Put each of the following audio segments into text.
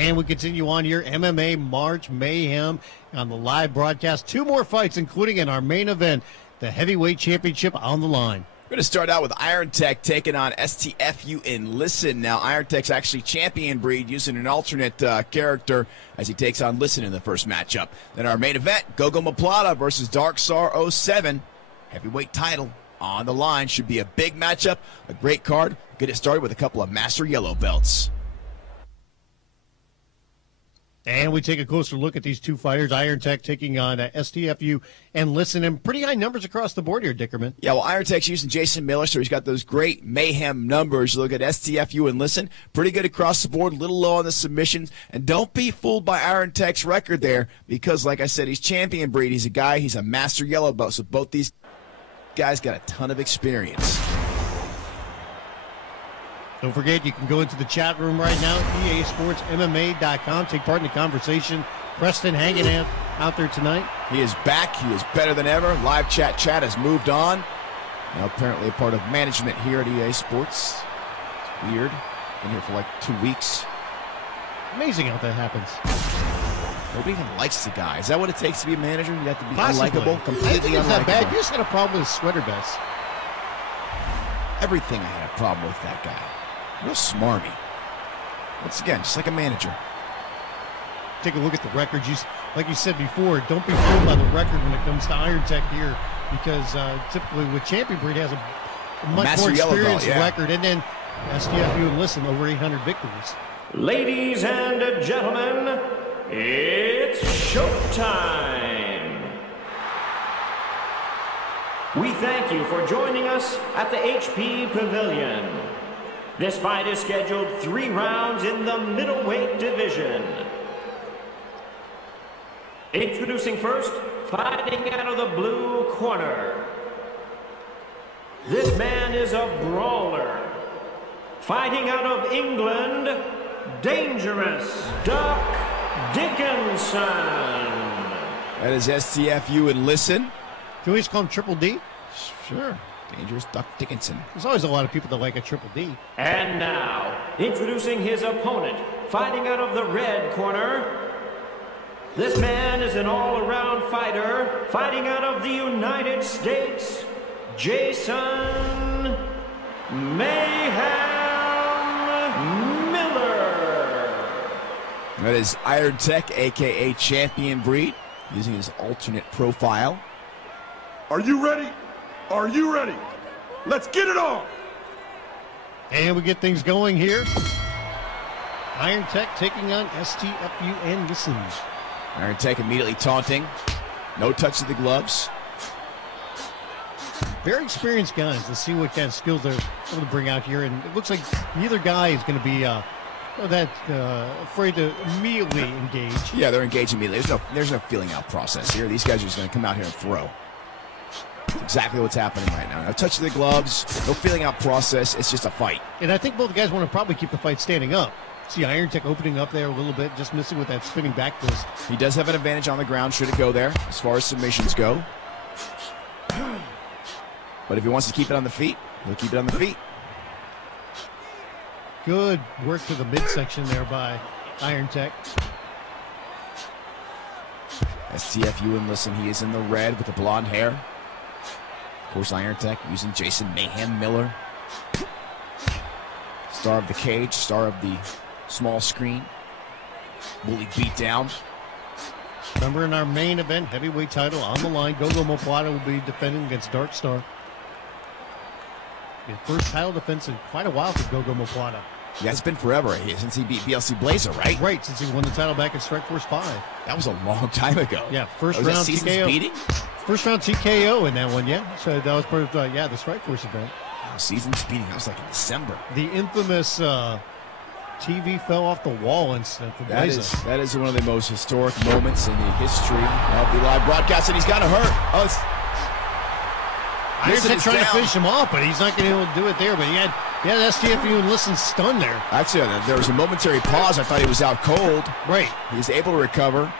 And we continue on here, MMA March Mayhem on the live broadcast. 2 more fights, including in our main event, the heavyweight championship on the line. We're going to start out with IronTech taking on STFUnLISTEN. Now, IronTech's actually champion breed using an alternate character as he takes on Listen in the first matchup. Then our main event, GoGomoplata versus Darkstar 07. Heavyweight title on the line. Should be a big matchup, a great card. Get it started with a couple of Master Yellow belts. And we take a closer look at these 2 fighters. IronTech taking on STFUnLISTEN, and pretty high numbers across the board here, Dickerman. Yeah, well, IronTech's using Jason Miller, so he's got those great Mayhem numbers. Look at STFUnLISTEN, pretty good across the board, a little low on the submissions. And don't be fooled by IronTech's record there, because, like I said, he's champion breed. He's a guy, he's a Master Yellow belt, so both these guys got a ton of experience. Don't forget, you can go into the chat room right now, EASportsMMA.com. Take part in the conversation. Preston hanging out there tonight. He is back. He is better than ever. Live chat has moved on. Now apparently a part of management here at EA Sports. It's weird. Been here for like 2 weeks. Amazing how that happens. Nobody even likes the guy. Is that what it takes to be a manager? You have to be Possibly. unlikable, completely unlikable. That bad. You just had a problem with sweater vests. Everything I had a problem with that guy. Real smarmy. Once again, just like a manager. Take a look at the records. Like you said before, don't be fooled by the record when it comes to IronTech here, because typically with champion breed has a much more experienced record, and then STFUnLISTEN over 800 victories. Ladies and gentlemen, it's showtime. We thank you for joining us at the HP Pavilion. This fight is scheduled 3 rounds in the middleweight division. Introducing first, fighting out of the blue corner. This man is a brawler. Fighting out of England, Dangerous Duck Dickinson. That is STFUnLISTEN. Can we just call him Triple D? Sure. Dangerous Duck Dickinson. There's always a lot of people that like a Triple D. And now, introducing his opponent, fighting out of the red corner. This man is an all-around fighter, fighting out of the United States, Jason Mayhem Miller. That is IronTech, a.k.a. Champion Breed, using his alternate profile. Are you ready? Are you ready? Let's get it on! And we get things going here. IronTech taking on STFUnLISTEN. IronTech immediately taunting. No touch of the gloves. Very experienced guys. Let's see what kind of skills they're able to bring out here. And it looks like neither guy is going to be afraid to immediately engage. Yeah, they're engaging immediately. There's no feeling out process here. These guys are just going to come out here and throw. That's exactly what's happening right now. No touch of the gloves, no feeling out process. It's just a fight. And I think both guys want to probably keep the fight standing up. See IronTech opening up there a little bit, just missing with that spinning back twist. He does have an advantage on the ground, should it go there, as far as submissions go. But if he wants to keep it on the feet, he'll keep it on the feet. Good work to the midsection there by IronTech. STFUnLISTEN, he is in the red with the blonde hair. Of course, IronTech using Jason Mayhem Miller. Star of the cage, star of the small screen. Bully beat down. Remember, in our main event, heavyweight title on the line, GoGomoplata will be defending against Darkstar. His first title defense in quite a while for GoGomoplata. Yeah, it's been forever since he beat BLC Blazer, right? Right, since he won the title back in Strikeforce 5. That was a long time ago. Yeah, first round TKO. Beating? First round TKO in that one, yeah. So that was part of, the Strikeforce event. Wow, season's beating. That was like in December. The infamous TV fell off the wall incident for Blazer. That is one of the most historic moments in the history of the live broadcast, and he's got to hurt. Oh, it's... IronTech trying to finish him off, but he's not going to be able to do it there. But he had STFUnLISTEN stunned there. Actually, there was a momentary pause. I thought he was out cold. Right. He's able to recover.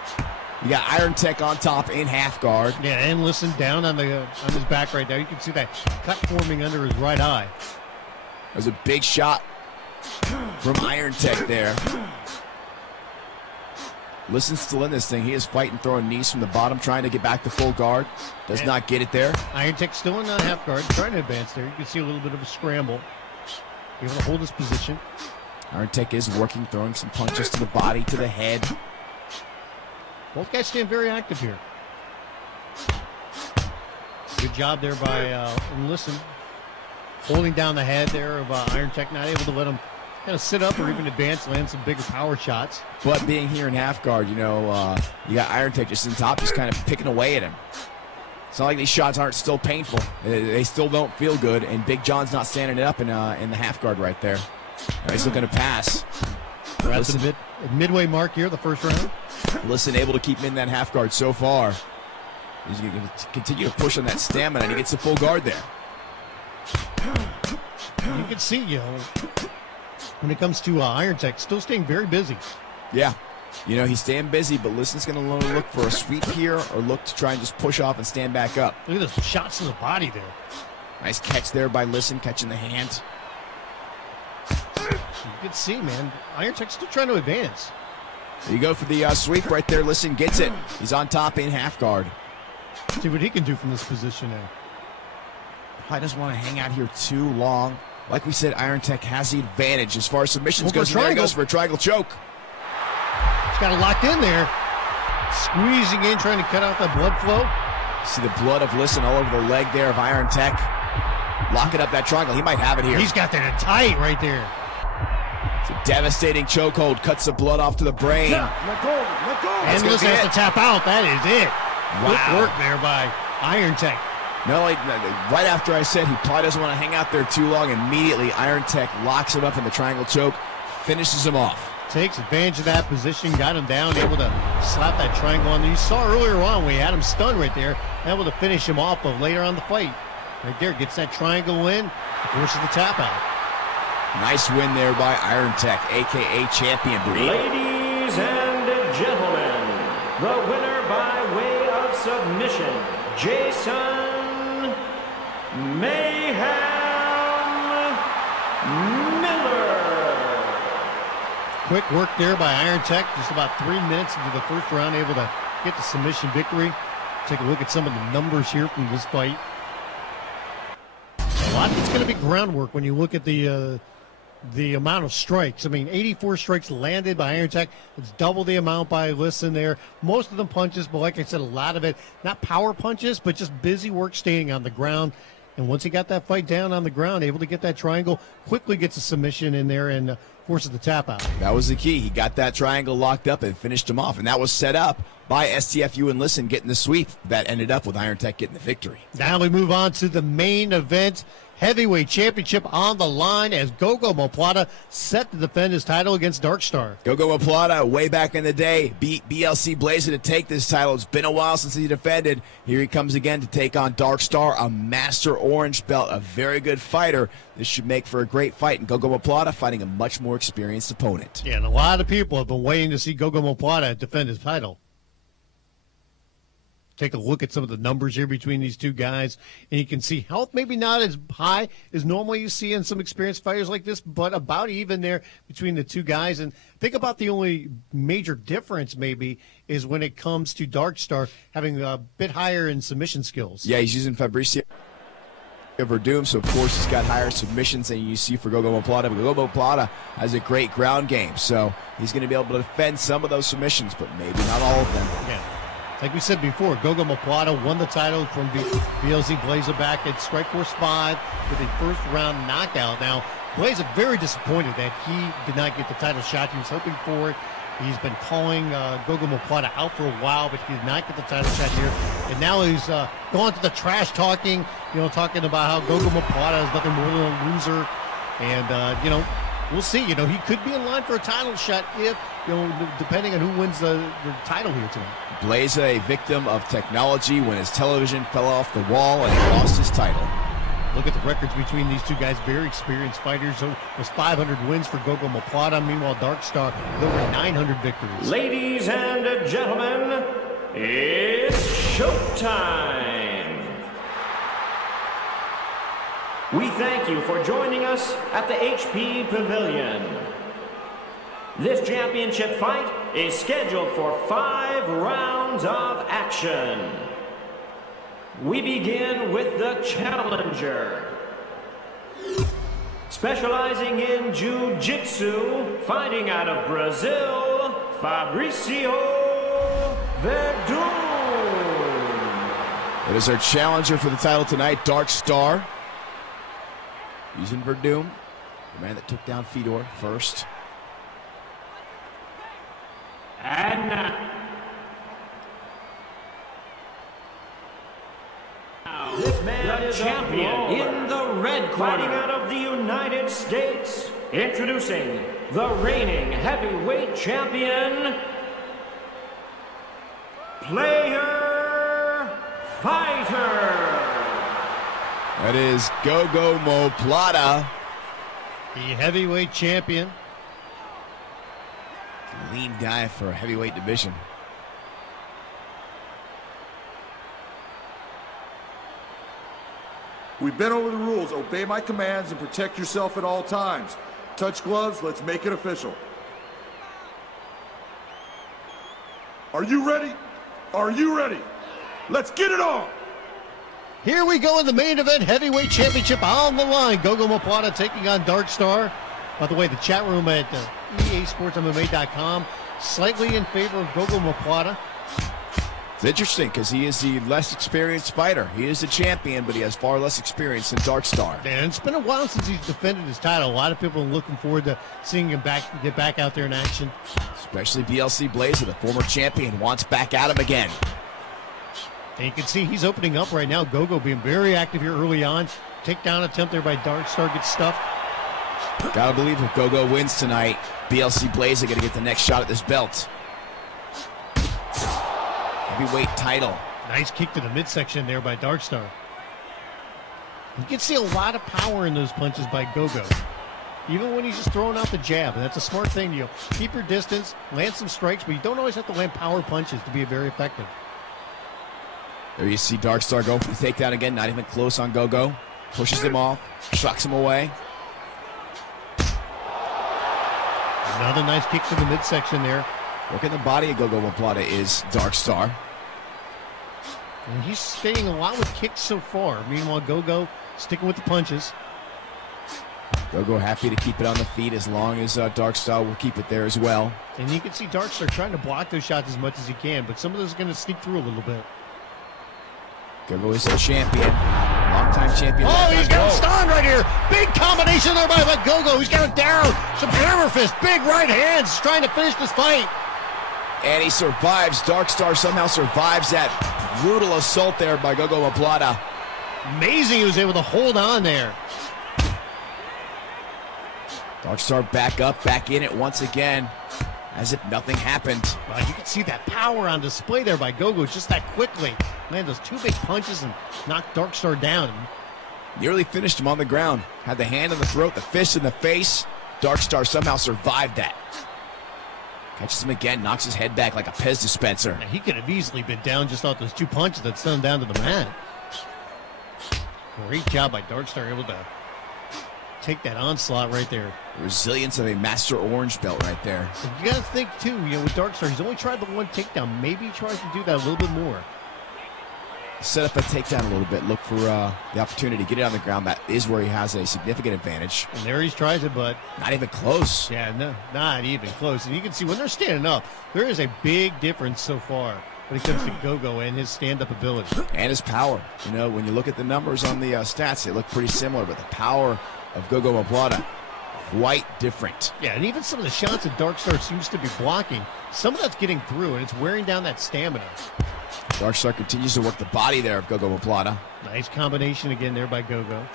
You got IronTech on top in half guard. Yeah, and listen down on his back right now. You can see that cut forming under his right eye. That was a big shot from IronTech there. Listen's still in this thing. He is fighting, throwing knees from the bottom, trying to get back to full guard. Does not get it there. irontech still in half guard, trying to advance there. You can see a little bit of a scramble. Able to hold his position. irontech is working, throwing some punches to the body, to the head. Both guys staying very active here. Good job there by Enlisten. Holding down the head there of irontech, not able to let him kind of sit up or even advance, land some bigger power shots. But being here in half guard, you know, you got irontech just in top, just kind of picking away at him. It's not like these shots aren't still painful. They still don't feel good, and Big John's not standing it up in the half guard right there. He's looking to pass. We're at the midway mark here, the first round. Listen, able to keep him in that half guard so far. He's going to continue to push on that stamina, and he gets the full guard there. You can see, you know, when it comes to irontech, still staying very busy. Yeah. You know, he's staying busy, but Listen's going to look for a sweep here or look to try and just push off and stand back up. Look at those shots to the body there. Nice catch there by Listen, catching the hand. You can see, man, irontech still trying to advance. There you go for the sweep right there. Listen gets it. He's on top in half guard. See what he can do from this position now. Probably doesn't want to hang out here too long. Like we said, irontech has the advantage as far as submissions goes. There he goes for a triangle choke. He's got it locked in there. Squeezing in, trying to cut out that blood flow. See the blood of Listen all over the leg there of irontech. Locking up that triangle. He might have it here. He's got that tight right there. It's a devastating chokehold. Cuts the blood off to the brain. Yeah, let go, let go. And Listen has to tap out. That is it. Wow. Good work there by irontech. No, right after I said he probably doesn't want to hang out there too long, immediately irontech locks him up in the triangle choke, finishes him off. Takes advantage of that position, got him down, able to slap that triangle on. You saw earlier on we had him stunned right there, able to finish him off, but later on the fight, right there, gets that triangle in, forces the tap out. Nice win there by irontech, a.k.a. Champion Breed. Ladies and gentlemen, the winner by way of submission, Jason Mayhem Miller. Quick work there by irontech, just about 3 minutes into the first round, able to get the submission victory. Take a look at some of the numbers here from this fight. A lot of it's going to be groundwork when you look at the amount of strikes. I mean, 84 strikes landed by irontech. It's double the amount by Listen there. Most of them punches, but like I said, a lot of it, not power punches, but just busy work staying on the ground. And once he got that fight down on the ground, able to get that triangle, quickly gets a submission in there and forces the tap out. That was the key. He got that triangle locked up and finished him off. And that was set up by STFUnLISTEN getting the sweep. That ended up with irontech getting the victory. Now we move on to the main event. Heavyweight championship on the line as GoGomoplata set to defend his title against Darkstar. GoGomoplata, way back in the day, beat BLC Blazer to take this title. It's been a while since he defended. Here he comes again to take on Darkstar, a master orange belt, a very good fighter. This should make for a great fight. And GoGomoplata fighting a much more experienced opponent. Yeah, and a lot of people have been waiting to see GoGomoplata defend his title. Take a look at some of the numbers here between these two guys, and you can see health maybe not as high as normally you see in some experienced fighters like this, but about even there between the two guys. And think about the only major difference maybe is when it comes to Darkstar having a bit higher in submission skills. Yeah, he's using Fabricio Verdum, so of course he's got higher submissions than you see for GoGomoplata. But GoGomoplata has a great ground game, so he's going to be able to defend some of those submissions, but maybe not all of them. Yeah. Like we said before, GoGomoplata won the title from BLZ Blazer back at Strikeforce 5 with a first-round knockout. Now, Blazer very disappointed that he did not get the title shot. He was hoping for it. He's been calling GoGomoplata out for a while, but he did not get the title shot here. And now he's going to the trash talking, talking about how GoGomoplata is nothing more than a loser. And, we'll see. He could be in line for a title shot if, depending on who wins the title here tonight. Blazer, a victim of technology when his television fell off the wall and he lost his title. Look at the records between these two guys. Very experienced fighters. So it was 500 wins for GoGomoplata. Meanwhile, Darkstar with over 900 victories. Ladies and gentlemen, it's showtime. We thank you for joining us at the HP Pavilion. This championship fight is scheduled for 5 rounds of action. We begin with the challenger. Specializing in jiu-jitsu, fighting out of Brazil, Fabricio Verdun. It is our challenger for the title tonight, Dark Star. Using Verdun, the man that took down Fedor first. And now, this man is champion in the red corner. Fighting out of the United States, introducing the reigning heavyweight champion, Player Fighter. That is GoGomoplata. The heavyweight champion. Lean guy for a heavyweight division. We've been over the rules. Obey my commands and protect yourself at all times. Touch gloves. Let's make it official. Are you ready? Are you ready? Let's get it on! Here we go in the main event, heavyweight championship on the line. GoGomoplata taking on Dark Star. By the way, the chat room at EASportsMMA.com slightly in favor of GoGomoplata. It's interesting because he is the less experienced fighter. He is the champion, but he has far less experience than Dark Star. And it's been a while since he's defended his title. A lot of people are looking forward to seeing him get back out there in action. Especially BLC Blazer, the former champion, wants back at him again. And you can see he's opening up right now. Gogo being very active here early on. Takedown attempt there by Dark Star gets stuffed. Gotta believe if Gogo wins tonight, BLC Blazer gonna get the next shot at this belt. Heavyweight title. Nice kick to the midsection there by Dark Star. You can see a lot of power in those punches by Gogo. Even when he's just throwing out the jab. And that's a smart thing. You keep your distance, land some strikes, but you don't always have to land power punches to be very effective. There you see Dark Star go for the takedown again. Not even close on Gogo. Pushes him off, shucks him away. Another nice kick to the midsection there. Working the body of GoGomoplata is Dark Star. And he's staying a lot with kicks so far. Meanwhile, Gogo sticking with the punches. Gogo happy to keep it on the feet as long as Dark Star will keep it there as well. And you can see Dark Star trying to block those shots as much as he can, but some of those are going to sneak through a little bit. Gogo is the champion. Longtime champion. Oh, he's got him stunned right here. Big combination there by Gogo. He's got him down. Some hammer fist, big right hands, trying to finish this fight. And he survives. Dark Star somehow survives that brutal assault there by GoGomoplata. Amazing he was able to hold on there. Dark Star back up, back in it once again, as if nothing happened. Well, you can see that power on display there by Gogo just that quickly. Man, those two big punches and knocked Dark Star down. Nearly finished him on the ground. Had the hand on the throat, the fist in the face. Dark Star somehow survived that. Catches him again, knocks his head back like a Pez dispenser. Now, he could have easily been down just off those two punches that sent him down to the mat. Great job by Dark Star, able to take that onslaught right there. The resilience of a Master Orange belt right there. You got to think, too, with Dark Star, he's only tried the one takedown. Maybe he tries to do that a little bit more. Set up a takedown a little bit. Look for the opportunity to get it on the ground. That is where he has a significant advantage. And there he's tries it, but not even close. Yeah, no, not even close. And you can see when they're standing up, there is a big difference so far when it comes to Gogo and his stand-up ability. And his power. You know, when you look at the numbers on the stats, they look pretty similar, but the power of GoGomoplata, quite different. Yeah, and even some of the shots that Dark Star seems to be blocking, some of that's getting through, and it's wearing down that stamina. Dark Star continues to work the body there of GoGomoplata. Nice combination again there by Gogo.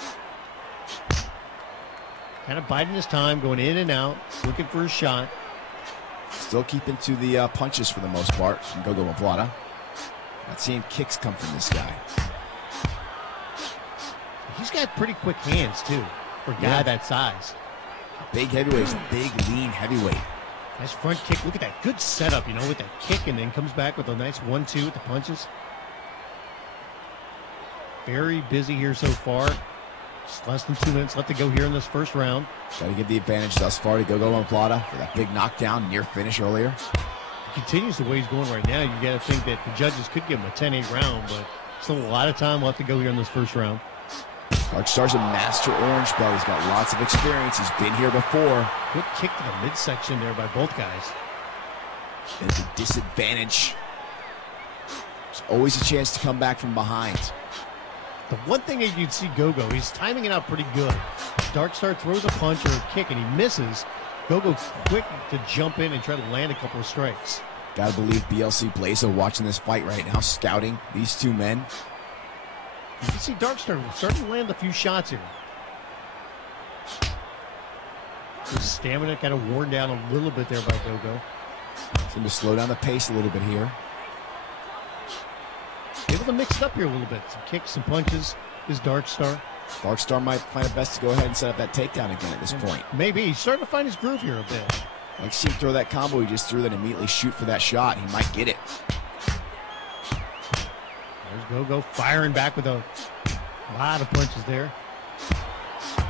Kind of biding his time, going in and out, looking for a shot. Still keeping to the punches for the most part from GoGomoplata. Not seeing kicks come from this guy. He's got pretty quick hands, too, for a guy that size. Big heavyweight, big, lean heavyweight. Nice front kick. Look at that good setup, with that kick, and then comes back with a nice 1-2 with the punches. Very busy here so far. Just less than 2 minutes left to go here in this first round. Got to give the advantage thus far to GoGomoplata for that big knockdown, near finish earlier. He continues the way he's going right now. You got to think that the judges could give him a 10-8 round, but still a lot of time left to go here in this first round. Darkstar's a master orange belt. He's got lots of experience. He's been here before. Good kick to the midsection there by both guys. And the disadvantage. There's always a chance to come back from behind. The one thing that you'd see Gogo, he's timing it out pretty good. Darkstar throws a punch or a kick and he misses. Gogo quick to jump in and try to land a couple of strikes. Gotta believe BLC Blazo watching this fight right now, scouting these two men. You can see Darkstar starting to land a few shots here. His stamina kind of worn down a little bit there by Gogo. Seem to slow down the pace a little bit here. Able to mix it up here a little bit. Some kicks, some punches is Darkstar. Darkstar might find it best to go ahead and set up that takedown again at this point. Maybe. He's starting to find his groove here a bit. Like, see him throw that combo he just threw, then immediately shoot for that shot. He might get it. There's Gogo firing back with a lot of punches there.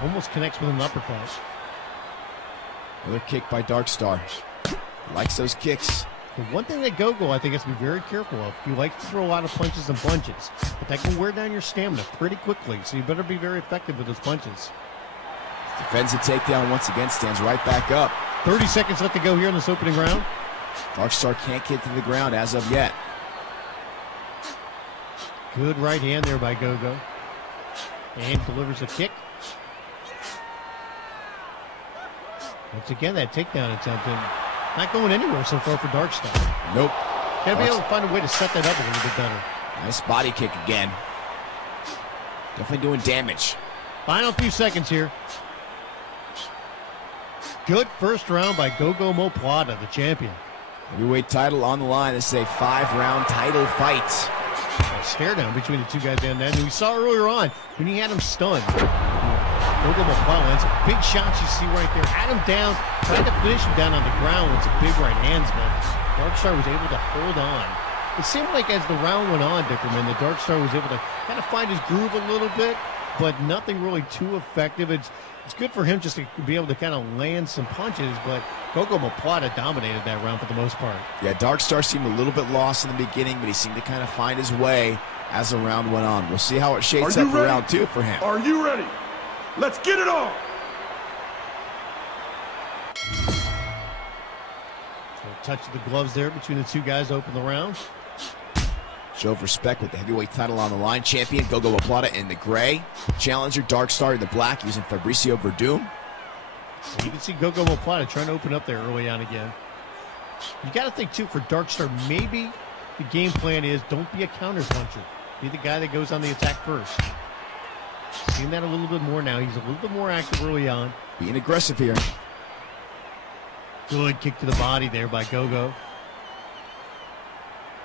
Almost connects with an uppercut. Another kick by Darkstar. Likes those kicks. The one thing that Gogo, I think, has to be very careful of. You like to throw a lot of punches and punches, but that can wear down your stamina pretty quickly, so you better be very effective with those punches. Defends the takedown once again, stands right back up. 30 seconds left to go here in this opening round. Darkstar can't get to the ground as of yet. Good right hand there by Gogo. And delivers a kick. Once again, that takedown attempt. Not going anywhere so far for Darkstar. Nope. Gotta be able to find a way to set that up a little bit better. Nice body kick again. Definitely doing damage. Final few seconds here. Good first round by GoGomoplata, the champion. Heavyweight title on the line. This is a 5-round title fight. A stare down between the two guys down there. And we saw earlier on when he had him stunned. GoGomoplata lands some big shots you see right there. Had him down, tried to finish him down on the ground with some big right hands, but Darkstar was able to hold on. It seemed like as the round went on, Dickerman, that Darkstar was able to kind of find his groove a little bit, but nothing really too effective. It's good for him just to be able to kind of land some punches, but GoGomoplata dominated that round for the most part. Yeah, Darkstar seemed a little bit lost in the beginning, but he seemed to kind of find his way as the round went on. We'll see how it shapes up for round two for him. Are you ready? Let's get it on! Touch of the gloves there between the two guys to open the round. Show of respect with the heavyweight title on the line. Champion GoGomoplata in the gray. Challenger Darkstar in the black using Fabricio Verdum. You can see GoGomoplata trying to open up there early on again. You got to think, too, for Darkstar, maybe the game plan is don't be a counter puncher. Be the guy that goes on the attack first. Seeing that a little bit more now. He's a little bit more active early on. Being aggressive here. Good kick to the body there by Gogo.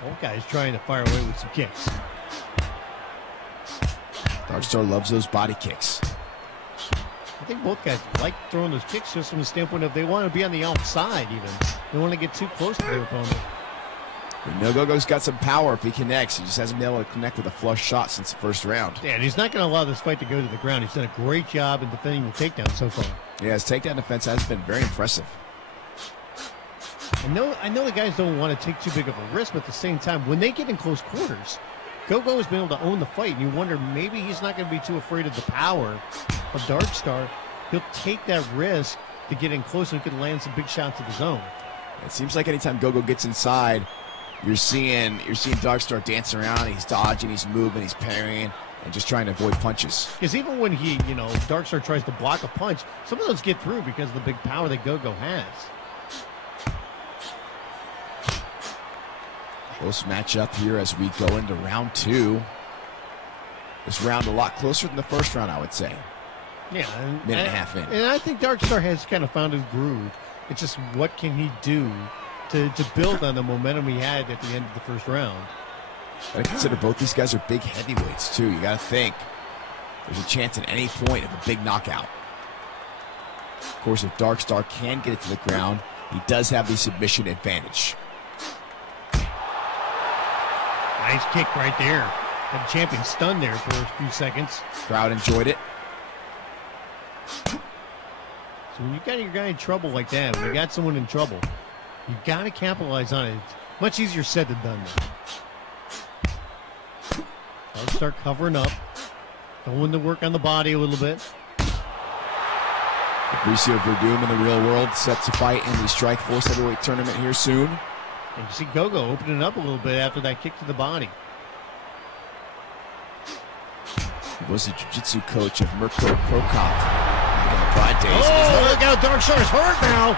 Both guys trying to fire away with some kicks. Darkstar loves those body kicks. I think both guys like throwing those kicks just from the standpoint of they want to be on the outside even. They don't want to get too close to their opponent. We know Gogo's got some power if he connects. He just hasn't been able to connect with a flush shot since the first round. Yeah, and he's not going to allow this fight to go to the ground. He's done a great job in defending the takedown so far. Yeah, his takedown defense has been very impressive. I know the guys don't want to take too big of a risk, but at the same time, when they get in close quarters, Gogo has been able to own the fight, and you wonder maybe he's not going to be too afraid of the power of Darkstar. He'll take that risk to get in close and he could land some big shots of his own. It seems like anytime Gogo gets inside, you're seeing Darkstar dance around. He's dodging, he's moving, he's parrying, and just trying to avoid punches. Because even when Darkstar tries to block a punch, some of those get through because of the big power that Gogo has. Close matchup here as we go into round two. This round a lot closer than the first round, I would say. Yeah. Minute and a half in. And I think Darkstar has kind of found his groove. It's just what can he do to build on the momentum he had at the end of the first round. Gotta consider both these guys are big heavyweights, too. You gotta think there's a chance at any point of a big knockout. Of course, if Darkstar can get it to the ground, he does have the submission advantage. Nice kick right there. Had the champion stunned there for a few seconds. Crowd enjoyed it. when you got your guy in trouble like that, when you got someone in trouble, you got to capitalize on it. It's much easier said than done. I'll start covering up, going to work on the body a little bit. Fabricio Verdum in the real world sets to fight in the Strikeforce heavyweight tournament here soon. And you see Gogo opening up a little bit after that kick to the body. He was the jiu-jitsu coach of Mirko Krokop in the Pride days. Oh, look out, Dark Star's hurt now.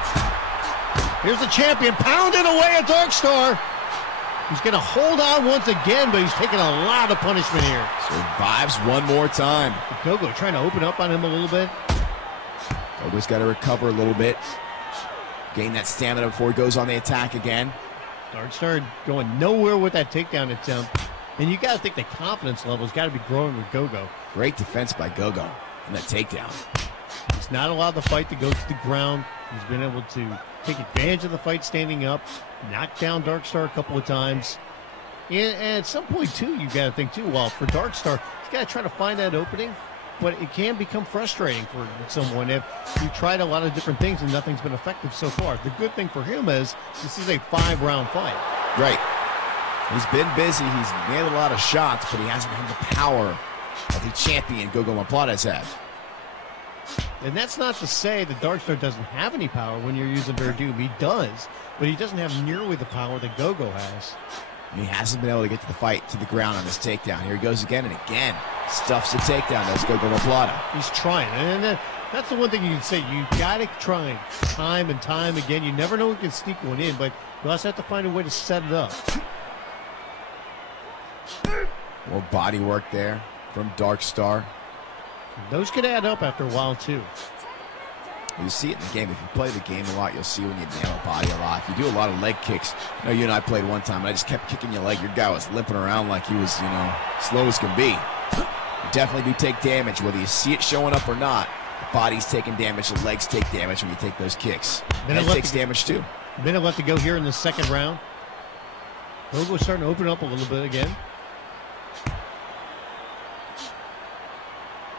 Here's the champion pounding away at Dark Star. He's going to hold on once again, but he's taking a lot of punishment here. Survives one more time. Gogo trying to open up on him a little bit. Gogo's got to recover a little bit. Gain that stamina before he goes on the attack again. Dark Star going nowhere with that takedown attempt. And you got to think the confidence level's got to be growing with Gogo. Great defense by Gogo on that takedown. He's not allowed the fight to go to the ground. He's been able to take advantage of the fight standing up, knock down Dark Star a couple of times. And at some point, too, you got to think, too, well, for Dark Star, he's got to try to find that opening. But it can become frustrating for someone if you tried a lot of different things and nothing's been effective so far. The good thing for him is this is a 5-round fight. Right. He's been busy. He's nailed a lot of shots, but he hasn't had the power that the champion GoGomoplata has had. And that's not to say that Dark Star doesn't have any power when you're using Verdum. He does, but he doesn't have nearly the power that Gogo has. And he hasn't been able to get to the fight to the ground on this takedown. Here he goes again and again. Stuffs the takedown. That's GoGomoplata. He's trying. And that's the one thing you can say. You got to try time and time again. You never know who can sneak one in, but you also have to find a way to set it up. More body work there from Dark Star. Those could add up after a while, too. You see it in the game. If you play the game a lot, you'll see when you nail a body a lot. If you do a lot of leg kicks, I know you and I played one time, and I just kept kicking your leg. Your guy was limping around like he was, slow as can be. You definitely do take damage, whether you see it showing up or not. The body's taking damage, the legs take damage when you take those kicks. And it takes damage, too. Minute left to go here in the second round. Gogo's starting to open up a little bit again.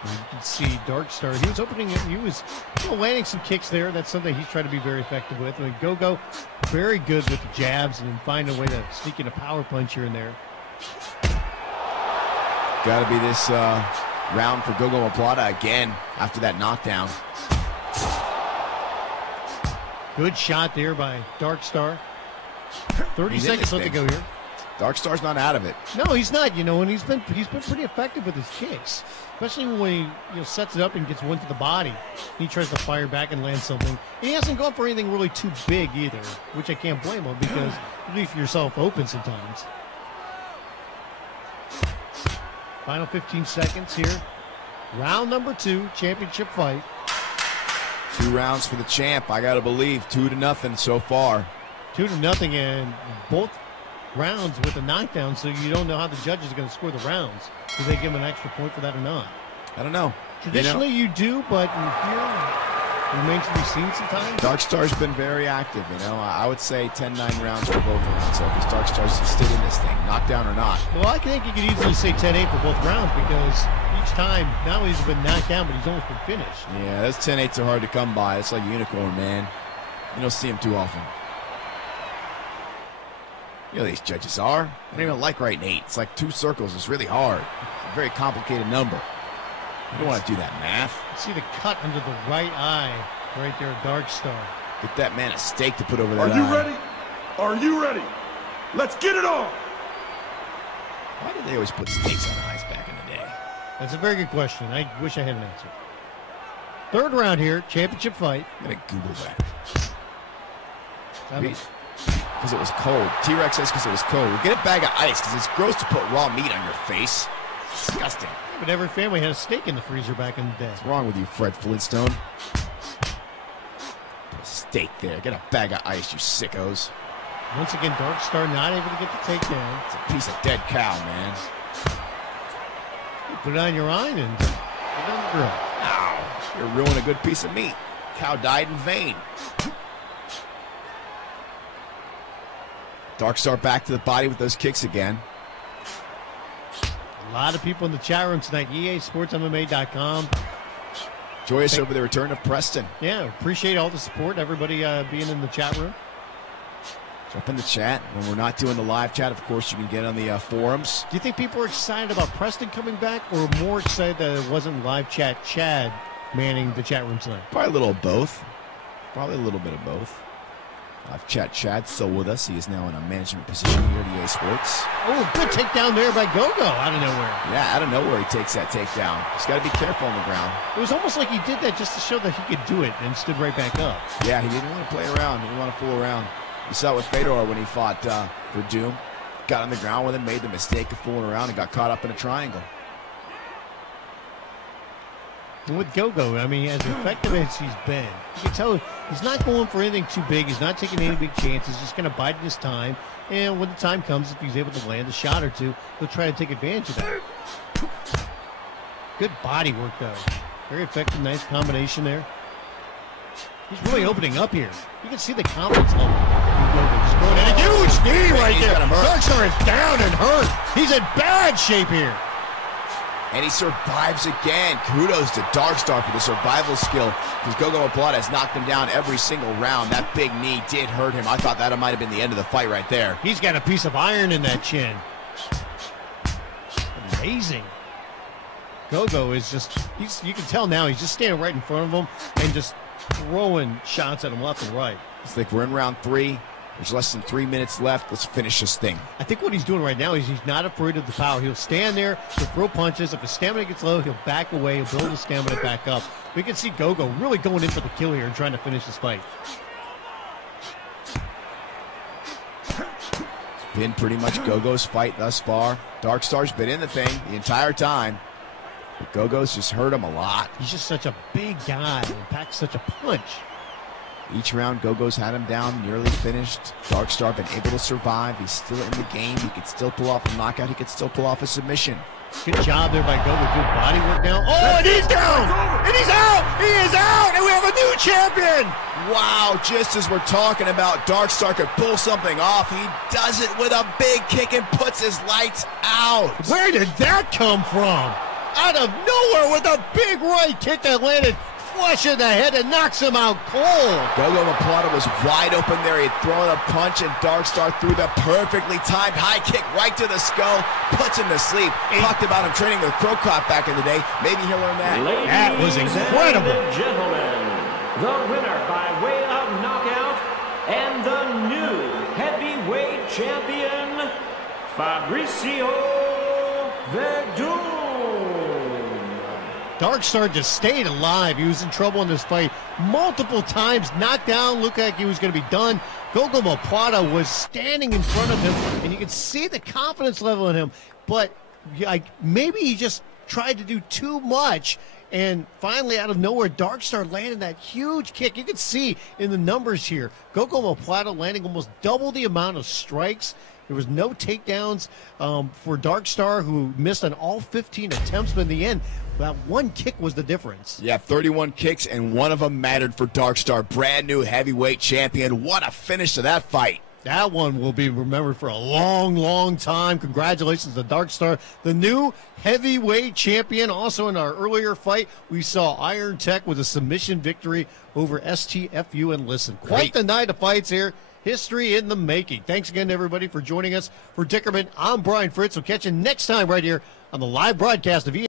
You can see Dark Star. He was opening it. He was landing some kicks there. That's something he's trying to be very effective with. I mean, Gogo, very good with the jabs and finding a way to sneak in a power punch here and there. Got to be this round for GoGomoplata again after that knockdown. Good shot there by Dark Star. 30 seconds left to go here. Dark Star's not out of it. No, he's not. And he's been pretty effective with his kicks, especially when he sets it up and gets one to the body. He tries to fire back and land something. He hasn't gone for anything really too big either, which I can't blame him because you leave yourself open sometimes. Final 15 seconds here. Round number 2, championship fight. 2 rounds for the champ. I got to believe 2-0 so far. 2-0, and both rounds with a knockdown, so you don't know how the judges are going to score the rounds. Do they give him an extra point for that or not? I don't know. Traditionally, you do, but here it remains to be seen sometimes. Dark Star's been very active. I would say 10-9 rounds for both rounds. So if Dark Star's stayed in this thing, knockdown or not. Well, I think you could easily say 10-8 for both rounds because each time, not only has he been knocked down, but he's almost been finished. Yeah, those 10-8s are hard to come by. It's like a unicorn, man. You don't see them too often. You know these judges are. They don't even like writing 8. It's like 2 circles. It's really hard. It's a very complicated number. You don't want to do that math. See the cut under the right eye right there, Dark Star. Get that man a steak to put over that eye. Are you ready? Are you ready? Let's get it on! Why did they always put steaks on eyes back in the day? That's a very good question. I wish I had an answer. Third round here, championship fight. I'm going to Google that. Because it was cold. T-Rex says because it was cold. We'll get a bag of ice because it's gross to put raw meat on your face. It's disgusting. Yeah, but every family had a steak in the freezer back in the day. What's wrong with you, Fred Flintstone? Put a steak there. Get a bag of ice, you sickos. Once again, Dark Star not able to get the takedown. It's a piece of dead cow, man. You put it on your eye and put it on the grill. Ow. You're ruining a good piece of meat. Cow died in vain. Dark Star back to the body with those kicks again. A lot of people in the chat room tonight. EASportsMMA.com. Joyous over the return of Preston. Yeah, appreciate all the support, everybody being in the chat room. Jump in the chat. When we're not doing the live chat, of course, you can get on the forums. Do you think people are excited about Preston coming back, or more excited that it wasn't live chat Chad manning the chat room tonight? Probably a little of both. Probably a little bit of both. Live chat Chad still with us. He is now in a management position here at EA Sports. Oh, good takedown there by GoGo out of nowhere. Yeah, out of nowhere he takes that takedown. He's got to be careful on the ground. It was almost like he did that just to show that he could do it and stood right back up. Yeah, he didn't want to play around. He didn't want to fool around. You saw it with Fedor when he fought for Doom. Got on the ground with him, made the mistake of fooling around, and got caught up in a triangle. And with GoGo, I mean, as effective as he's been, you can tell he's not going for anything too big. He's not taking any big chances. He's just going to bide his time. And when the time comes, if he's able to land a shot or two, he'll try to take advantage of that. Good body work, though. Very effective, nice combination there. He's really opening up here. You can see the confidence level. He's going in a huge knee right there. Darkstar is down and hurt. He's in bad shape here. And he survives again. Kudos to Darkstar for the survival skill, because GoGomoplata has knocked him down every single round. That big knee did hurt him. I thought that might have been the end of the fight right there. He's got a piece of iron in that chin. Amazing. GoGo is just, you can tell now, he's just standing right in front of him and just throwing shots at him left and right. It's like we're in round 3. There's less than 3 minutes left. Let's finish this thing. I think what he's doing right now is he's not afraid of the power. He'll stand there, he'll throw punches. If his stamina gets low, he'll back away, he'll build his stamina back up. We can see GoGo really going in for the kill here and trying to finish this fight. It's been pretty much GoGo's fight thus far. Darkstar's been in the thing the entire time. But GoGo's just hurt him a lot. He's just such a big guy and packs such a punch. Each round, GoGo's had him down, nearly finished. Darkstar been able to survive. He's still in the game. He could still pull off a knockout. He could still pull off a submission. Good job there by GoGo. Good body work now. Oh, and he's down! And he's out! He is out! And we have a new champion! Wow, just as we're talking about Darkstar could pull something off, he does it with a big kick and puts his lights out. Where did that come from? Out of nowhere with a big right kick that landed flush in the head and knocks him out cold. GoGomoplata was wide open there. He had thrown a punch, and Darkstar threw the perfectly timed high kick right to the skull, puts him to sleep. Talked about him training with Crow Cop back in the day. Maybe he'll learn that. That was incredible. And gentlemen, the winner by way of knockout and the new heavyweight champion, Fabricio Verdun. Darkstar just stayed alive. He was in trouble in this fight multiple times. Knocked down, looked like he was going to be done. GoGomoplata was standing in front of him, and you could see the confidence level in him. But maybe he just tried to do too much, and finally, out of nowhere, Darkstar landed that huge kick. You can see in the numbers here, GoGomoplata landing almost double the amount of strikes. There was no takedowns for Darkstar, who missed on all 15 attempts, but in the end, that one kick was the difference. Yeah, 31 kicks, and one of them mattered for Darkstar. Brand new heavyweight champion. What a finish to that fight. That one will be remembered for a long, long time. Congratulations to Darkstar, the new heavyweight champion. Also in our earlier fight, we saw irontechc with a submission victory over STFUnLISTEN. Quite the night of fights here. History in the making. Thanks again to everybody for joining us. For Dickerman, I'm Brian Fritz. We'll catch you next time right here on the live broadcast of EA.